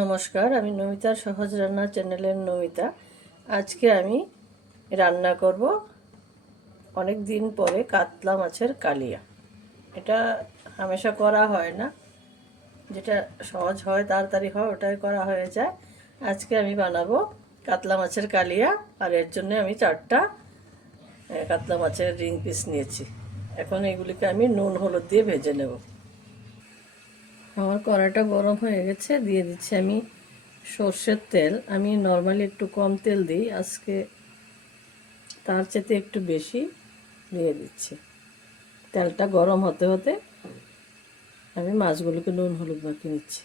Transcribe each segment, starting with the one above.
নমস্কার, আমি নমিতার সহজ রান্না চ্যানেলের নমিতা। আজকে আমি রান্না করব অনেক দিন পরে কাতলা মাছের কালিয়া। এটা হামেশা করা হয় না, যেটা সহজ হয় তাড়াতাড়ি হয় ওটাই করা হয়ে যায়। আজকে আমি বানাবো কাতলা মাছের কালিয়া, আর এর জন্য আমি 4টা কাতলা মাছের রিং পিস নিয়েছি। এখন এগুলিকে আমি নুন হলুদ দিয়ে ভেজে নেব। আমার কড়াইটা গরম হয়ে গেছে, দিয়ে দিচ্ছি আমি সর্ষের তেল। আমি নর্মালি একটু কম তেল দিই, আজকে তার চেয়ে একটু বেশি দিয়ে দিচ্ছি। তেলটা গরম হতে হতে আমি মাছগুলোকে নুন হলুদ মাখিয়ে নিচ্ছি।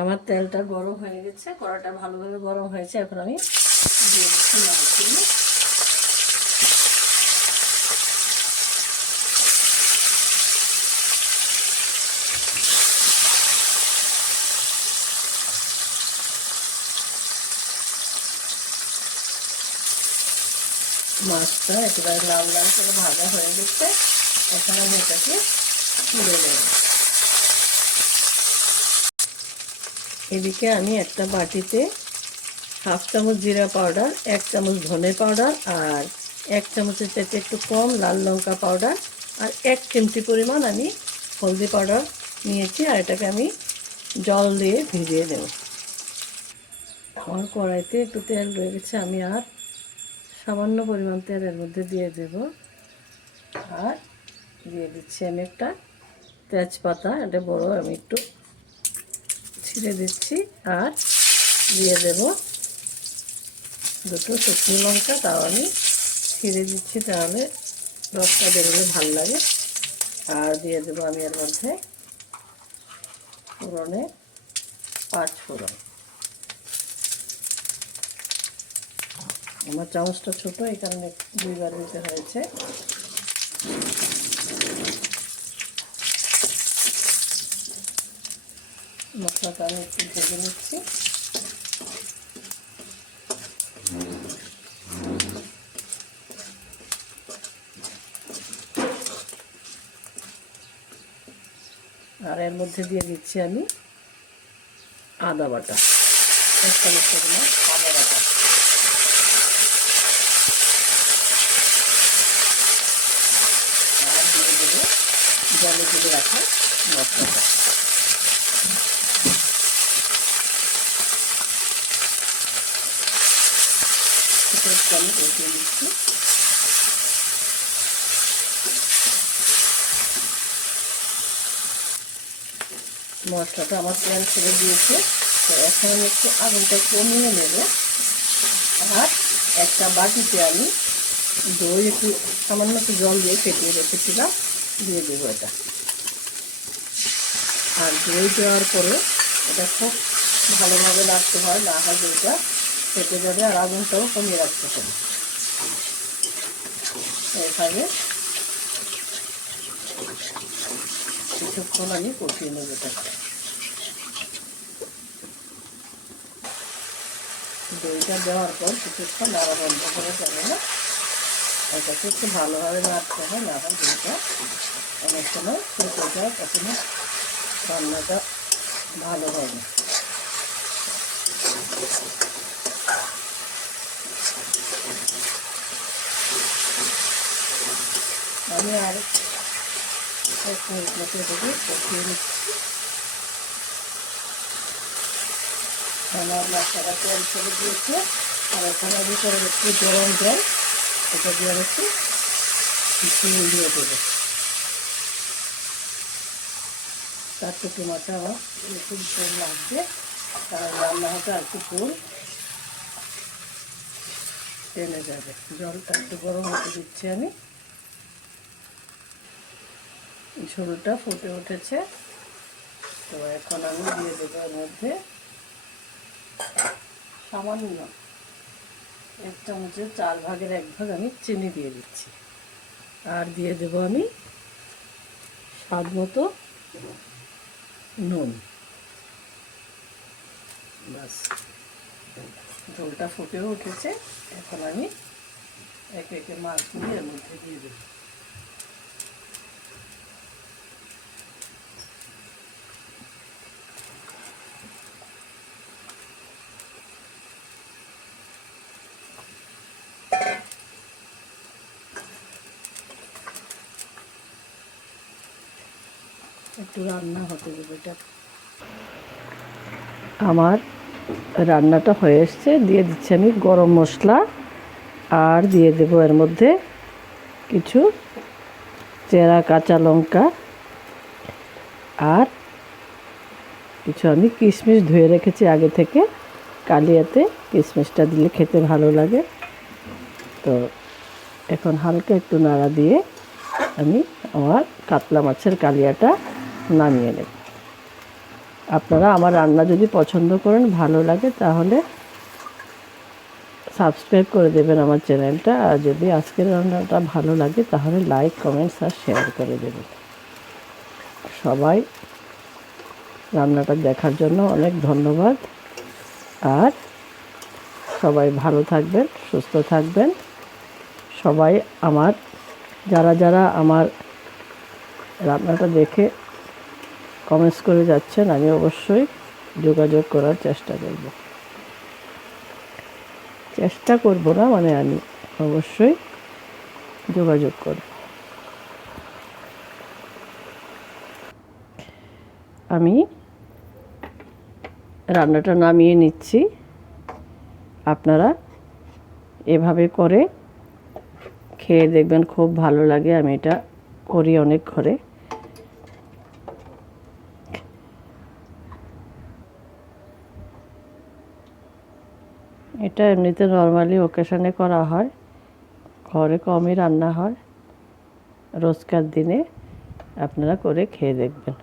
আমার তেলটা গরম হয়ে গেছে, কড়াটা ভালোভাবে গরম হয়েছে। এখন আমি দিয়ে দিচ্ছি মাছগুলো। মাছটা একেবারে লাল লাল করে ভাজা হয়ে গেছে। এখন আমি এটাকে তুলে দেব। এদিকে আমি একটা বাটিতে 1/2 চামচ জিরা পাউডার, 1 চামচ ধনে পাউডার, আর 1 চামচের চাইতে একটু কম লাল লঙ্কা পাউডার, আর 1 চিমটি পরিমাণ আমি হলদি পাউডার নিয়েছি। আর এটাকে আমি জল দিয়ে ভিজিয়ে দেব। আমার কড়াইতে একটু তেল রয়ে গেছে, আমি আর সামান্য পরিমাণ তেল এর মধ্যে দিয়ে দেব। আর দিয়ে দিচ্ছি আমি একটা তেজপাতা, এটা বড়, আমি একটু ছিঁড়ে দিচ্ছি। আর দিয়ে দেব 2টো শুকনো লঙ্কা, তাও আমি ছিঁড়ে দিচ্ছি, তাহলে রসটা বেরোলে ভালো লাগে। আর দিয়ে দেবো আমি এর মধ্যে ফোড়নে 5 ফোড়ন। আমার চামচটা ছোটো, এই কারণে 2বার দিতে হয়েছে। মশলাটা আমি একটু ভেজে নিচ্ছি। আর এর মধ্যে দিয়ে দিচ্ছি আমি আদা বাটা, 1 চামচ পরিমাণ আদা বাটা। আর দিয়ে দেবো জলে গুলে রাখা মশলাটা। আমি কষিয়ে নিচ্ছি। মশলাটা আমার তেল ছেড়ে দিয়েছে, তো এখন আমি একটু আগুনটা কমিয়ে নেব। আর একটা বাটিতে আমি দই একটু সামান্য একটু জল দিয়ে ফেটিয়ে রেখেছিলাম, দিয়ে দেবো এটা। আর দই দেওয়ার পরে এটা খুব ভালোভাবে নাড়তে হয়, না হয় দইটা ফেটে যাবে। আর আগুনটাও কমিয়ে রাখতে হবে। এভাবে কিছুক্ষণ আমি কষিয়ে নেব এটাকে। দইটা দেওয়ার পর কিছুক্ষণ নাড়া বন্ধ করে যাবে না, এটাকে একটু ভালোভাবে নাড়তে হয়, না হয় দইটা অনেক সময় ফেটে যায়, তখন রান্নাটা ভালো হবে। আমি আর 1 মিনিট মতো এটাকে কষিয়ে নিচ্ছি। আমার মশলাটা তেল ছেড়ে দিয়েছে। আর এখানে আমি করে একটু গরম জল, এটা দিয়ে একটু ঝুল দিয়ে দেবো। তার থেকে মাথা আমার একটু ঝোল লাগবে, কারণ রান্না হতে আর একটু ঝোল টেনে যাবে। জলটা একটু গরম হতে দিচ্ছি আমি। ঝোলটা ফুটে উঠেছে, তো এখন আমি দিয়ে দেবো এর মধ্যে সামান্য 1 চামচের 4 ভাগের 1 ভাগ আমি চিনি দিয়ে দিচ্ছি। আর দিয়ে দেবো আমি স্বাদ মতো নুন। বাস, ঝোলটা ফুটেও উঠেছে। এখন আমি একে একে মাছগুলি এর মধ্যে দিয়ে দেব। একটু রান্না হতে দেবো। এটা আমার রান্নাটা হয়ে এসছে, দিয়ে দিচ্ছি আমি গরম মশলা, আর দিয়ে দেবো এর মধ্যে কিছু চেরা কাঁচা লঙ্কা, আর কিছু আমি কিশমিশ ধুয়ে রেখেছি আগে থেকে। কালিয়াতে কিশমিশটা দিলে খেতে ভালো লাগে। তো এখন হালকা একটু নাড়া দিয়ে আমি আমার কাতলা মাছের কালিয়াটা নামিয়ে নেব। আপনারা আমার রান্না যদি পছন্দ করেন, ভালো লাগে, তাহলে সাবস্ক্রাইব করে দেবেন আমার চ্যানেলটা। আর যদি আজকের রান্নাটা ভালো লাগে তাহলে লাইক, কমেন্টস আর শেয়ার করে দেবেন। সবাই রান্নাটা দেখার জন্য অনেক ধন্যবাদ। আর সবাই ভালো থাকবেন, সুস্থ থাকবেন। সবাই আমার যারা আমার রান্নাটা দেখে কমেন্টস করে যাচ্ছেন, আমি অবশ্যই যোগাযোগ করার চেষ্টা করব না, মানে আমি অবশ্যই যোগাযোগ করব। আমি রান্নাটা নামিয়ে নিচ্ছি। আপনারা এভাবে করে খেয়ে দেখবেন, খুব ভালো লাগে। আমি এটা করি অনেক ঘরে। এটা এমনিতে নর্মালি ওকেশনে করা হয়, ঘরে কমই রান্না হয়। রোজকার দিনে আপনারা করে খেয়ে দেখবেন।